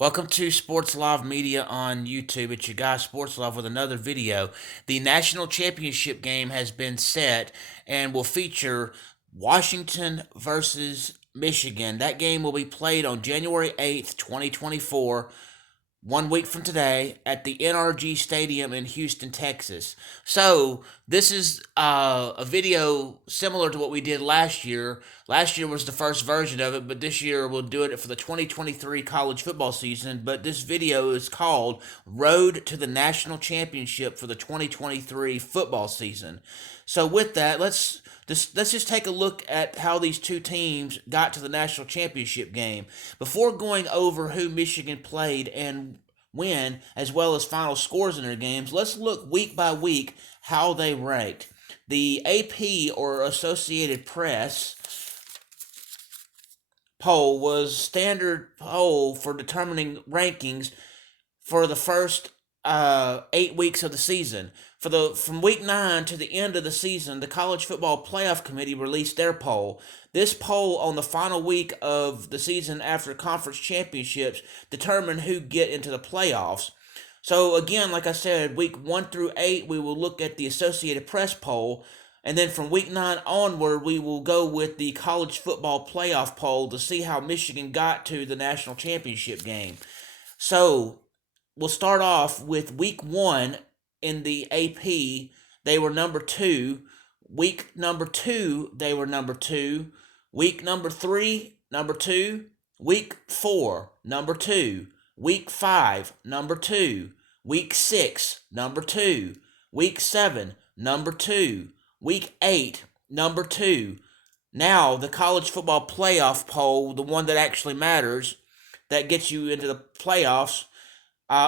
Welcome to Sports Live Media on YouTube. It's your guy Sports Live with another video. The national championship game has been set and will feature Washington versus Michigan. That game will be played on January 8th, 2024, 1 week from today at the NRG Stadium in Houston, Texas. So this is a video similar to what we did last year. Last year was the first version of it, but this year we'll do it for the 2023 college football season. But this video is called Road to the National Championship for the 2023 football season. So with that, let's just take a look at how these two teams got to the national championship game. Before going over who Michigan played and when, as well as final scores in their games, let's look week by week how they ranked. The AP, or Associated Press, poll was standard poll for determining rankings for the first 8 weeks of the season. From week 9 to the end of the season, the College Football Playoff Committee released their poll. This poll on the final week of the season after conference championships determined who get into the playoffs. So again, like I said, week 1 through 8, we will look at the Associated Press poll. And then from week 9 onward, we will go with the College Football Playoff poll to see how Michigan got to the national championship game. So we'll start off with week 1 in the AP. They were number 2. Week number 2, they were number 2. Week number 3, number 2. Week 4, number 2. Week 5, number 2. Week 6, number 2. Week 7, number 2. Week 8, number 2. Now, the college football playoff poll, the one that actually matters, that gets you into the playoffs.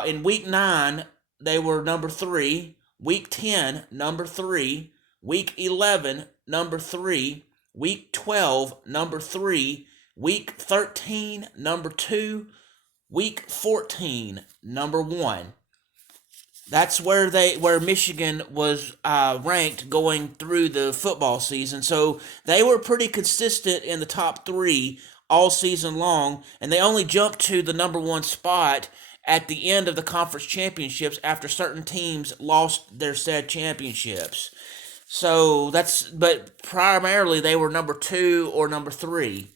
In week 9, they were number 3. Week 10, number 3. Week 11, number 3. Week 12, number 3. Week 13, number 2. Week 14, number 1. That's where Michigan was ranked going through the football season. So they were pretty consistent in the top 3 all season long, and they only jumped to the number 1 spot at the end of the conference championships after certain teams lost their said championships. But primarily they were number 2 or number 3.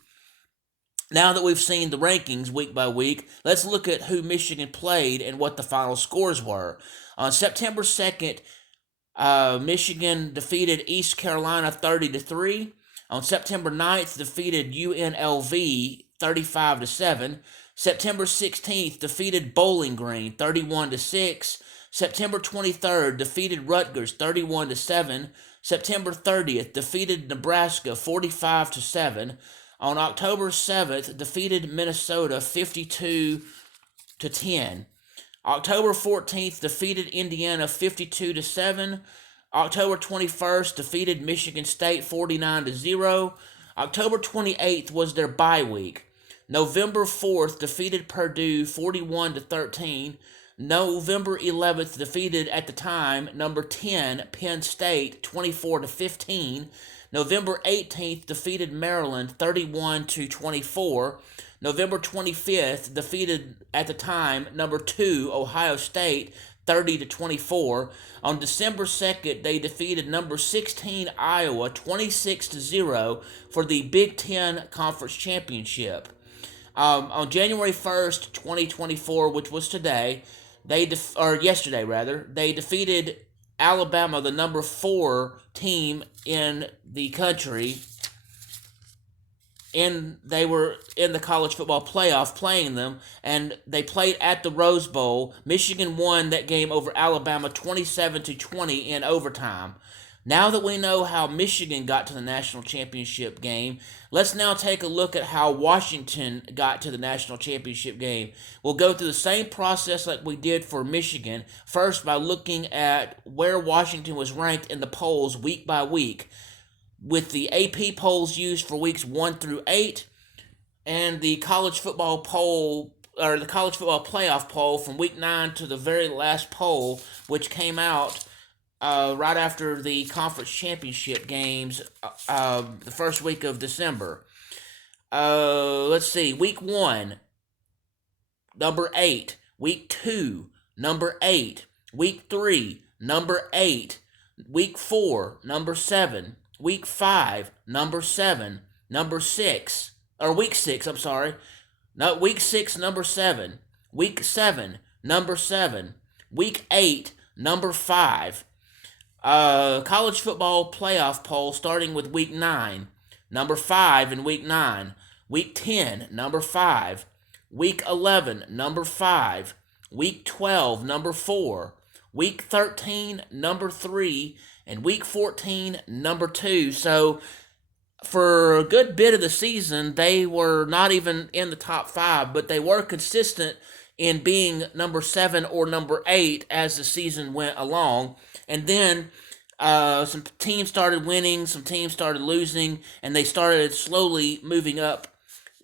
Now that we've seen the rankings week by week, let's look at who Michigan played and what the final scores were. On September 2nd, Michigan defeated East Carolina 30-3. On September 9th, defeated UNLV 35-7. September 16th, defeated Bowling Green 31-6. September 23rd, defeated Rutgers 31-7. September 30th, defeated Nebraska 45-7. On October 7th, defeated Minnesota 52-10. October 14th, defeated Indiana 52-7. October 21st, defeated Michigan State 49-0. October 28th was their bye week. November 4th, defeated Purdue 41-13. November 11th, defeated at the time number 10 Penn State 24-15. November 18th, defeated Maryland 31-24. November 25th, defeated at the time number 2 Ohio State 30-24. On December 2nd, they defeated number 16 Iowa 26-0 for the Big Ten Conference Championship. On January 1st, 2024, which was today, yesterday rather, they defeated Alabama, the number 4 team in the country, and they were in the college football playoff playing them, and they played at the Rose Bowl. Michigan won that game over Alabama 27-20 in overtime. Now that we know how Michigan got to the national championship game, let's now take a look at how Washington got to the national championship game. We'll go through the same process like we did for Michigan, first by looking at where Washington was ranked in the polls week by week, with the AP polls used for weeks 1 through 8, and the college football poll, or the college football playoff poll from week 9 to the very last poll, which came out right after the conference championship games the first week of December. Let's see. Week 1, number 8. Week 2, number 8. Week 3, number 8. Week 4, number 7. Week 5, number 7. Number 6, or week 6, I'm sorry. No, week 6, number 7. Week 7, number 7. Week 8, number 5. College football playoff poll starting with week 9. Number 5 in week 9. Week 10, number 5. Week 11, number 5. Week 12, number 4. Week 13, number 3. And week 14, number 2. So for a good bit of the season, they were not even in the top 5, but they were consistent in being number 7 or number 8 as the season went along. And then some teams started winning, some teams started losing, and they started slowly moving up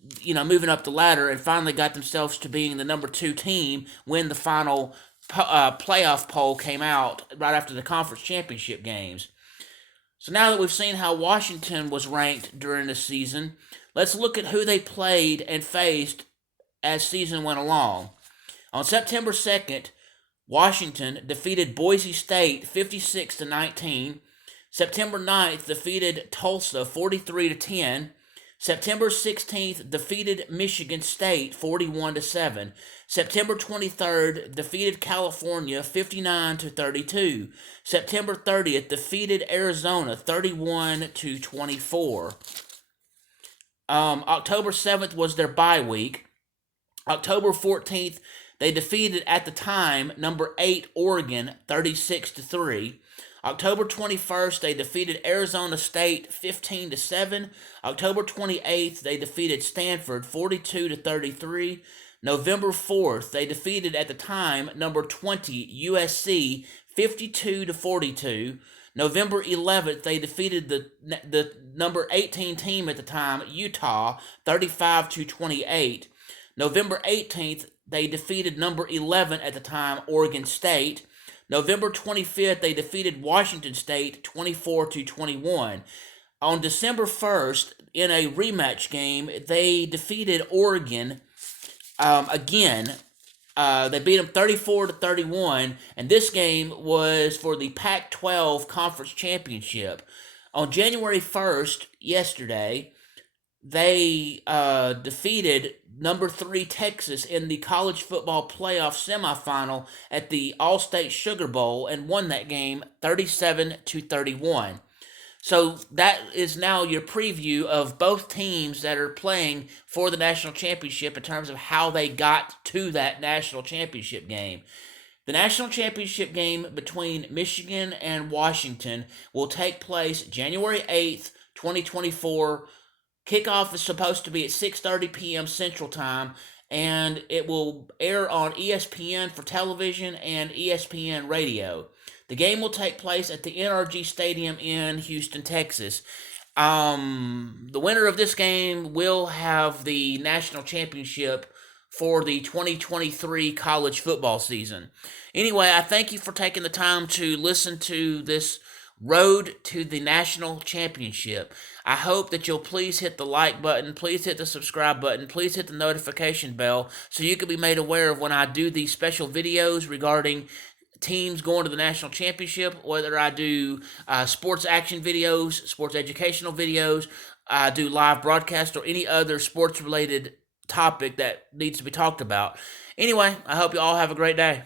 the ladder, and finally got themselves to being the number 2 team when the final playoff poll came out right after the conference championship games. So now that we've seen how Washington was ranked during the season, let's look at who they played and faced as season went along. On September 2nd, Washington defeated Boise State 56-19. September 9th defeated Tulsa 43-10. September 16th defeated Michigan State 41-7. September 23rd defeated California 59-32. September 30th defeated Arizona 31-24. October 7th was their bye week. October 14th they defeated, at the time, number 8 Oregon 36-3. October 21st, they defeated Arizona State 15-7. October 28th, they defeated Stanford 42-33. November 4th, they defeated, at the time, number 20 USC 52-42. November 11th, they defeated the number 18 team at the time, Utah, 35-28. November 18th, they defeated number 11 at the time, Oregon State. November 25th, they defeated Washington State 24-21. On December 1st, in a rematch game, they defeated Oregon again. They beat them 34-31, and this game was for the Pac-12 Conference Championship. On January 1st, yesterday, they defeated number 3 Texas in the college football playoff semifinal at the All-State Sugar Bowl and won that game 37-31. So that is now your preview of both teams that are playing for the national championship in terms of how they got to that national championship game. The national championship game between Michigan and Washington will take place January 8th, 2024. Kickoff is supposed to be at 6:30 p.m. Central Time, and it will air on ESPN for television and ESPN Radio. The game will take place at the NRG Stadium in Houston, Texas. The winner of this game will have the national championship for the 2023 college football season. Anyway, I thank you for taking the time to listen to this road to the national championship. I hope that you'll please hit the like button, please hit the subscribe button, please hit the notification bell so you can be made aware of when I do these special videos regarding teams going to the national championship, whether I do sports action videos, sports educational videos, I do live broadcast, or any other sports related topic that needs to be talked about. Anyway, I hope you all have a great day.